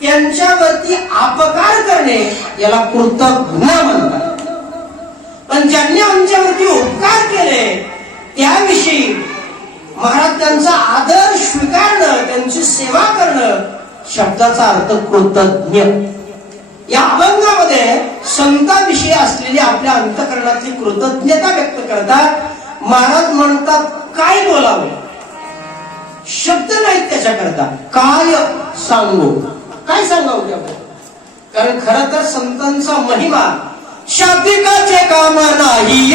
त्यांच्यावरती अपकार करणे याला कृतज्ञ म्हणतात. पण ज्यांनी आमच्यावरती उपकार केले त्याविषयी महाराज त्यांचा आदर स्वीकारणं, त्यांची सेवा करणं, शब्दाचा अर्थ कृतज्ञ. या अभंगामध्ये संतांविषयी असलेली आपल्या अंतःकरणातली कृतज्ञता व्यक्त करतात. महाराज म्हणतात काय बोलावे, शब्द नाहीत त्याच्याकरता. काय सांगू, काय सांगावं आपण? कारण खरं तर संतांचा महिमा शाब्दिकाचे काम नाही.